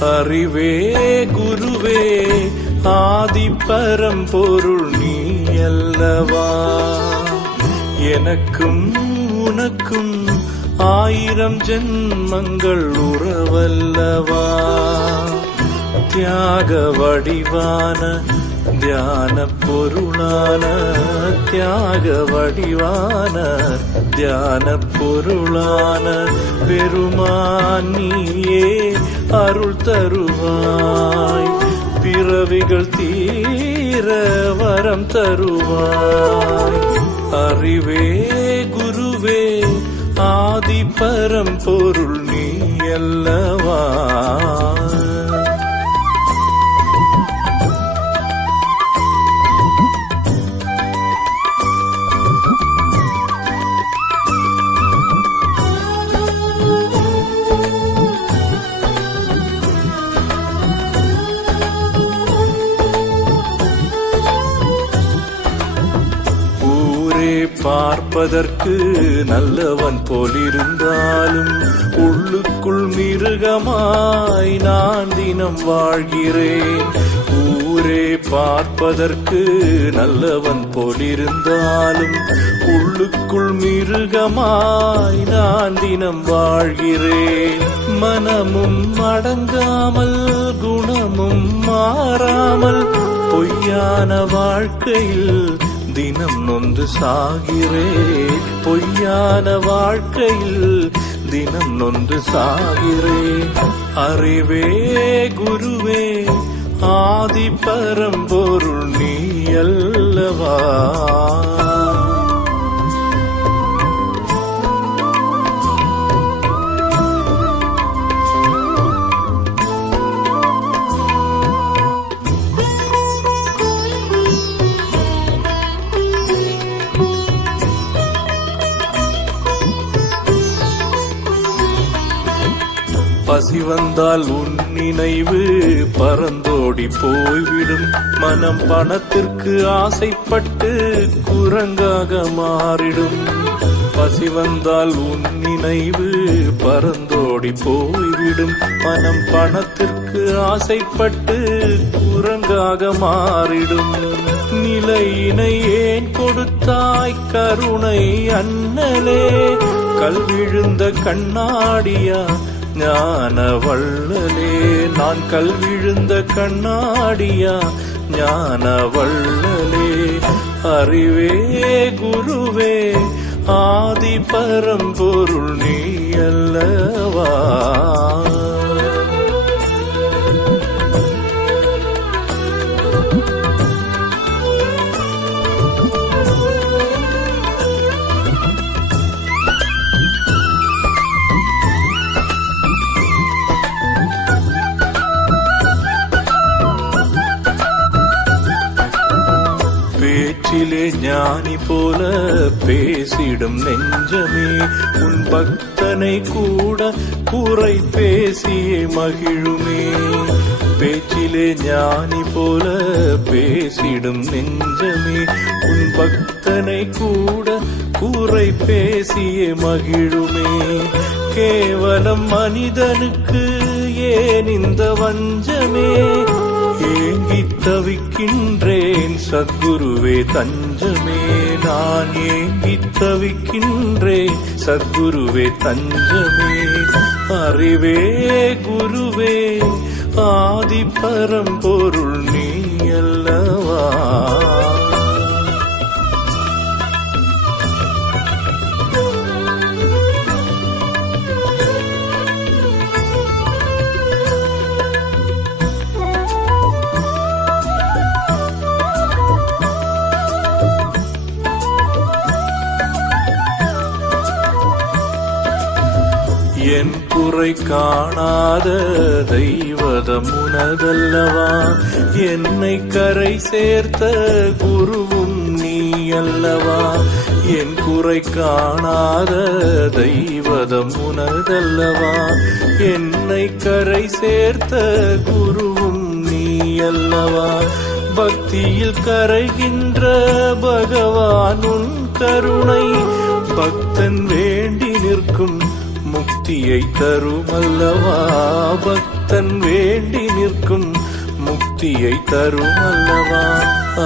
அறிவே குருவே ஆதிப்பரம் பொருள் நீ அல்லவா? எனக்கும் உனக்கும் ஆயிரம் ஜென்மங்கள் உறவல்லவா? தியாக வடிவான தியான பொருளான தியாக வடிவான தியான பொருளான பெருமான் நீயே அருள் தருவாய். பிறவிகள் தீர வரம் தருவாய். அறிவே குருவே ஆதி பரம்பொருள் நீ அல்லவா பார்ப்பதற்கு நல்லவன் போலிருந்தாலும் உள்ளுக்குள் மிருகமாய் நான் தினம் வாழ்கிறேன். ஊரே பார்ப்பதற்கு நல்லவன் போலிருந்தாலும் உள்ளுக்குள் மிருகமாய் நான் தினம் வாழ்கிறேன். மனமும் அடங்காமல் குணமும் மாறாமல் பொய்யான வாழ்க்கையில் தினம் நொந்து சாகிறே. பொய்யான வாழ்க்கையில் தினம் நொந்து சாகிறே. அறிவே குருவே ஆதி பரம்பொருள் நீ அல்லவா? வந்தால் உன் நினைவு பறந்தோடி போய்விடும். மனம் பணத்திற்கு ஆசைப்பட்டு குரங்காக மாறிடும். பசி வந்தால் உன் நினைவு பறந்தோடி போய்விடும். மனம் பணத்திற்கு ஆசைப்பட்டு குரங்காக மாறிடும். நிலையினை ஏன் கொடுத்தாய் கருணை அண்ணலே? கல்விழுந்த கண்ணாடியா? ஞான வள்ளலே நான் கல்விழுந்த கண்ணாடியா? ஞான வள்ளலே அறிவே குருவே ஆதி பரம்பொருள் நீ அல்லவா? பேசிடும் நெஞ்சமே. உன் பக்தனை கூட குறை பேசியே மகிழுமே. பேச்சிலே ஞானி போல பேசிடும் நெஞ்சமே. உன் பக்தனை கூட குறை பேசியே மகிழுமே. கேவலம் மனிதனுக்கு ஏன் இந்த வஞ்சமே? ஏங்கி தவிக்கின்றேன் சத்குருவே தன் தஞ்சமே நான் ஏங்கி தவிக்கின்றேன் சத்குருவே தஞ்சமே. அறிவே குருவே ஆதி பரம்பொருள் நீ அல்லவா? என் காணாத தெய்வதம் உனதல்லவா என்னை கரை சேர்த்த குருவும் நீ அல்லவா என் குறை காணாத தெய்வதம் உனதல்லவா என்னை கரை சேர்த்த குருவும் நீ அல்லவா பக்தியில் கரைகின்ற பகவான் உன் கருணை பக்தன் வேண்டி நிற்கும் முக்தியை தருமல்லவா? பக்தன் வேண்டி நிற்கும் முக்தியை தருமல்லவா?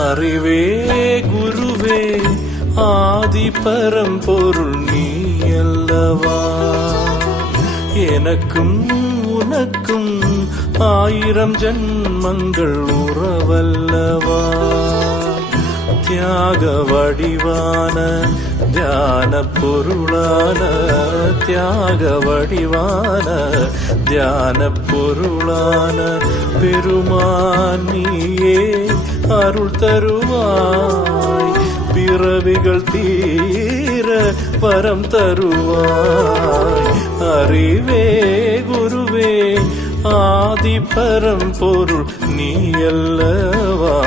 அறிவே குருவே ஆதி பரம்பொருள் நீ அல்லவா? எனக்கும் உனக்கும் ஆயிரம் ஜன்மங்கள் உறவல்லவா? தியாக வடிவான ஞான பொருளான தியாக வடிவான தியான பொருளான பெருமான் நீயே அருள் தருவாய். பிறவிகள் தீர பரம் தருவாய். அறிவே குருவே ஆதி பரம் பொருள் நீ அல்லவா?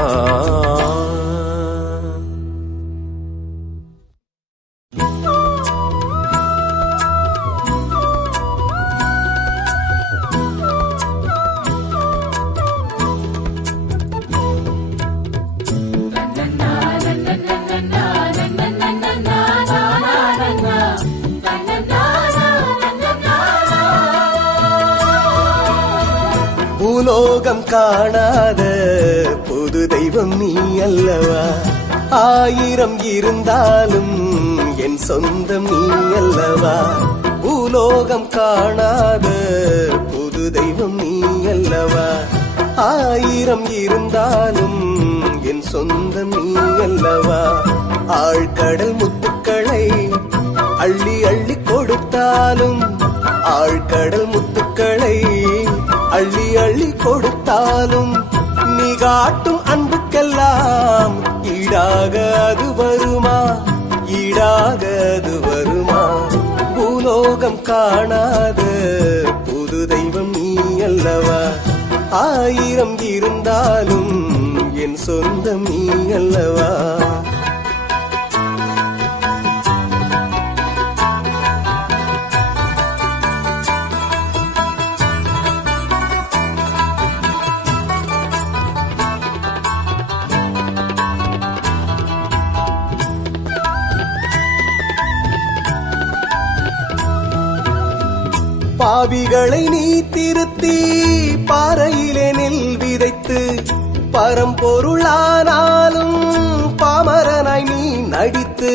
பூலோகம் காணாத பொது தெய்வம் நீ அல்லவா? ஆயிரம் இருந்தாலும் என் சொந்தம் நீ அல்லவா? பூலோகம் காணாத புது தெய்வம் நீ அல்லவா? ஆயிரம் இருந்தாலும் என் சொந்தம் நீ அல்லவா? ஆழ்கடல் முத்துக்களை அள்ளி அள்ளி கொடுத்தாலும் ஆழ்கடல் முத்து கொடுத்தாலும் நீ காட்டும் அன்புக்கெல்லாம் ஈடாக அது வருமா? ஈடாக அது வருமா? பூலோகம் காணாத புது தெய்வம் நீ அல்லவா? ஆயிரம் இருந்தாலும் என் சொந்தம் நீ அல்லவா? பாவிகளை நீ திருத்தி பாறையிலே நெல் விதைத்து பரம்பொருளானாலும் பாமரனாய் நீ நடித்து.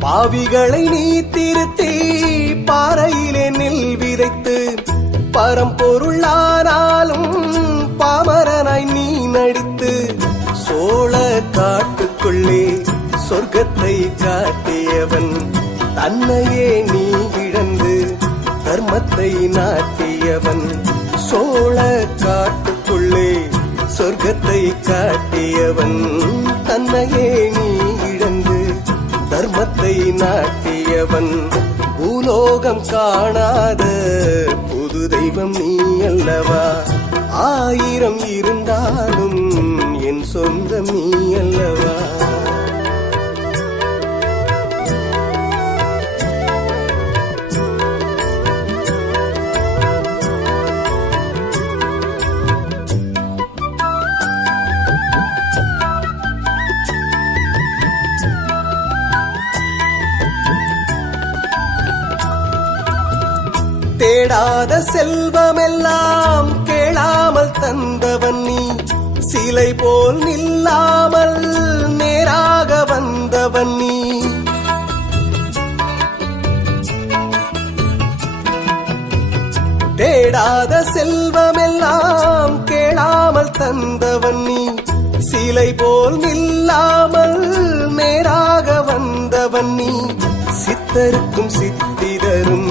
பாவிகளை நீ திருத்தி பாறையிலே நெல் விதைத்து பரம்பொருளானாலும் பாமரனாய் நீ நடித்து. சோழ காட்டுக்குள்ளே சொர்க்க காட்டியவன் தன்னையே நீ இழந்து தர்மத்தை நாட்டியவன். சோழ காட்டுக்குள்ளே சொர்க்கத்தை காட்டியவன். தன்னையே நீ இழந்து தர்மத்தை நாட்டியவன். பூலோகம் காணாத புது தெய்வம் நீ அல்லவா? ஆயிரம் இருந்தாலும் என் சொந்தம் நீ அல்லவா? தேடாத செல்வமெல்லாம் கேளாமல் தந்தவன் நீ. சிலை போல் நில்லாமல் நேராக வந்தவன் நீ. தேடாத செல்வமெல்லாம் கேளாமல் தந்தவன் நீ. சிலை போல் நில்லாமல் நேராக வந்தவன் நீ. சித்தருக்கும் சித்திதரும்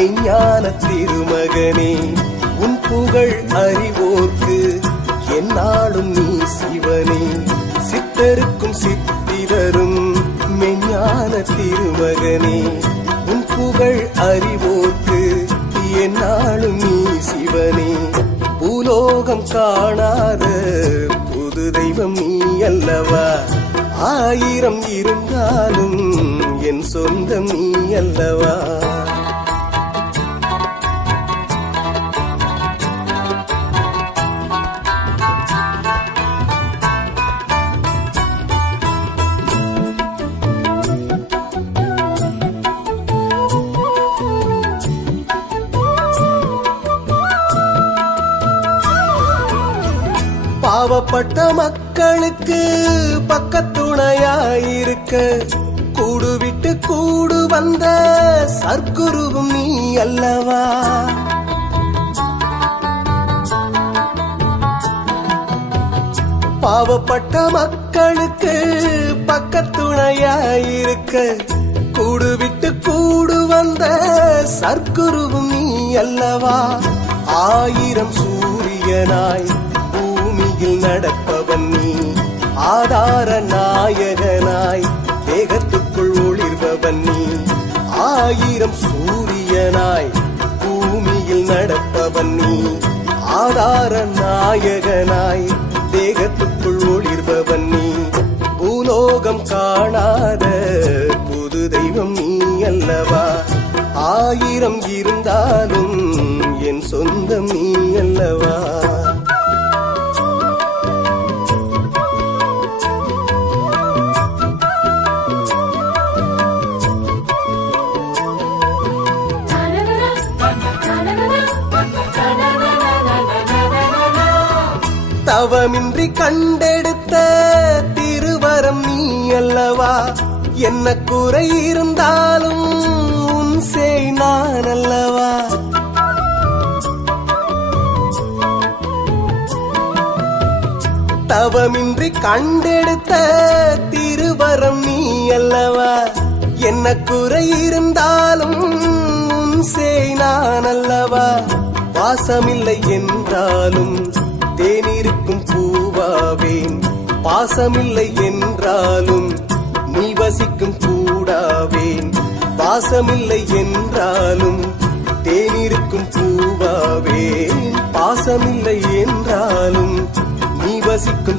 மெய்ஞான திருமகனே உன் புகழ் அறிவோர்க்கு என்னாலும் நீ சிவனே. சித்தருக்கும் சித்திரரும் மெய்ஞான திருமகனே உன் புகழ் அறிவோர்க்கு என்னாலும் நீ சிவனே. பூலோகம் காணாத புது தெய்வம் நீ அல்லவா? ஆயிரம் இருந்தாலும் என் சொந்தம் நீ அல்லவா? பக்கத்துணையாயிருக்க. கூடு விட்டு கூடு வந்த சர்க்குருவும் நீ அல்லவா? பாவப்பட்ட மக்களுக்கு பக்கத்துணையாயிருக்க. கூடு விட்டு கூடு வந்த சர்க்குருவும் நீ அல்லவா? ஆயிரம் சூரியனாய் பூமியில் நடப்ப ஆதார நாயகனாய் தேகத்துக்குள் ஒளிர்பவன் நீ. ஆயிரம் சூரியனாய் பூமியில் நடப்பவன் நீ. ஆதார நாயகனாய் தேகத்துக்குள் ஒளிர்பவன் நீ. பூலோகம் காணாத புது தெய்வம் நீ அல்லவா? ஆயிரம் இருந்தாலும் என் சொந்தம் நீ அல்லவா? தவமின்றி கண்டெடுத்த திருவரம் நீ அல்லவா? என்ன குறை இருந்தாலும் உன் செய் நான் அல்லவா? தவமின்றி கண்டெடுத்த திருவரம் நீ அல்லவா? என்ன குறை இருந்தாலும் உன் செய் நான் அல்லவா? வாசமில்லை என்றாலும் தேனிருக்கும் கூடாவேன் பாசமில்லை என்றாலும் நீ வசிக்கும் கூடாவேன். பாசமில்லை என்றாலும் தேனிருக்கும் பூவாவேன் பாசமில்லை என்றாலும் நீ வசிக்கும்